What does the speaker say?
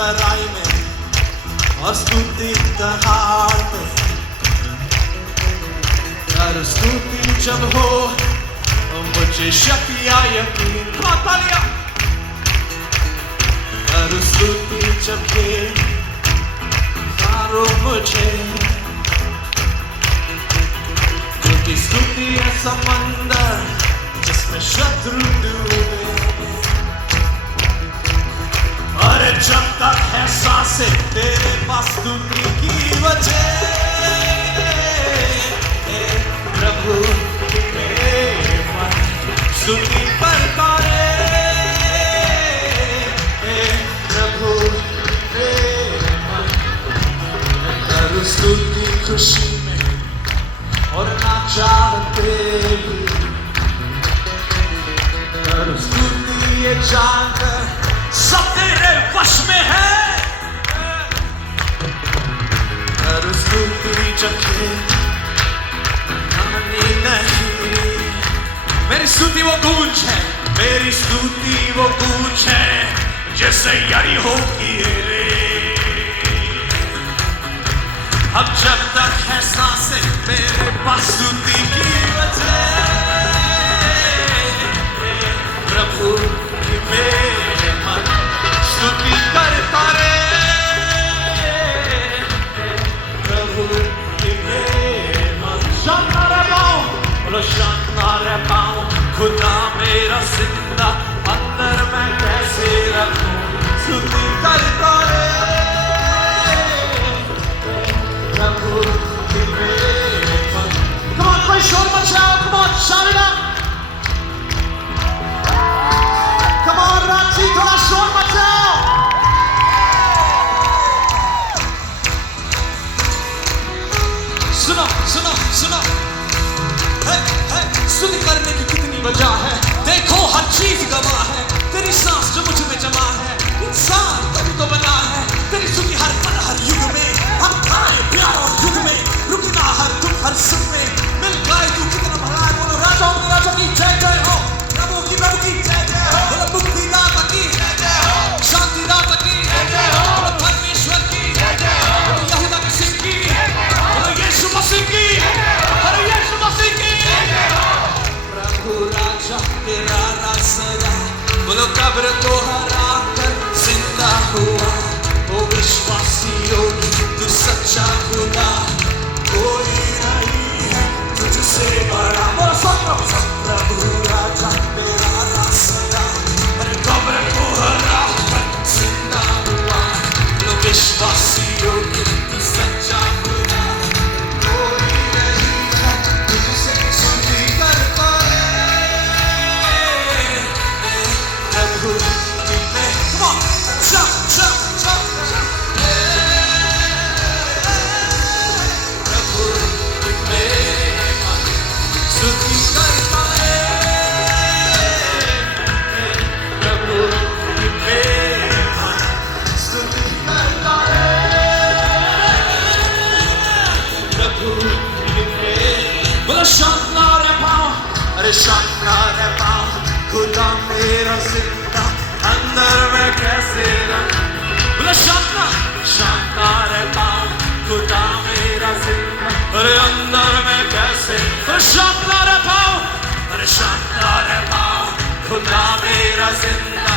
तराई में और स्तुति तहार में। कर स्तुति जब हो मुझे शक्तिया यकीन तालिया। कर स्तुति जब के सारो मुझे, क्योंकि स्तुति है समंदर जिसमें शत्रु डूबे। अरे जब तक है सांसें तेरे पास स्तुति की वजह, प्रभु मेरे मन स्तुति करता रहे। प्रभु मेरे मन कर स्तुति खुशी में और ना चाहते भी। कर स्तुति ये जानकर सब तेरे वश में है। कर स्तुति जब नहीं, मेरी स्तुति वो गूंज है, मेरी स्तुति वो गूंज है जैसे यरीहो की रे। अब जब तक है सांसें मेरे पास स्तुति की वजह, प्रभु मेरे मन स्तुति करता रहे। प्रभु मेरे मन शांता रह पाऊं, बोलो शांता रह पाऊं। खुदा मेरा जिंदा अंदर मैं कैसे रखूं स्तुति करता रहे। प्रभु मेरे मन। Come on, कोई शोर मचाओ, come on, shout it out. Come on, Ranchi थोड़ा शोर मचाओ। सुनो सुनो सुनो, स्तुति करने की कितनी वजह है। देखो हर चीज गवाह है, तेरी सांस जो मुझ में जमा है। इंसान तभी तो बना है, तेरी स्तुति हर पल हर युग में। हम गाए प्यार और युग में, रुकना हर दुख हर सुख में। मिल गाए तू कितना भला है। बोलो राजाओं के राजा की जय जय हो, प्रभु की जय जय हो। बोलो मुक्ति दाता की जय जय हो, शांति दाता की जय जय हो। बोलो परमेश्वर की जय जय हो, बोलो यहोवा के सिंह की, बोलो यीशु मसीह की, बोलो यीशु मसीह की जय जय हो। प्रभु राजा तेरा राजा, बोलो कब्र को हरा कर जिंदा हुआ। ओ विश्वासियों तू सच्चा खुदा, कोई नहीं है तुझसे बड़ा। बोलो सब प्रभु राजा तेरा राजा, अरे कब्र को हरा कर जिंदा हुआ। बोलो विश्वासियों तू सच्चा खुदा, कोई नहीं है तुझसे स्तुति करता है। प्रभु तुम्हें come on jump jump jump प्रभु तुम्हें स्तुति करता है। प्रभु तुम्हें स्तुति करता है। प्रभु तुम्हें बोलो शांत ना रह पाऊं, अरे शांत ना रह पाऊं। खुदा मेरा जिंदा अंदर में कैसे रहूं। बोलो शांत ना रह पाऊं। खुदा मेरा जिंदा अरे अंदर में कैसे। बोलो शांत ना रह पाऊं, अरे शांत ना रह पाऊं। खुदा मेरा जिंदा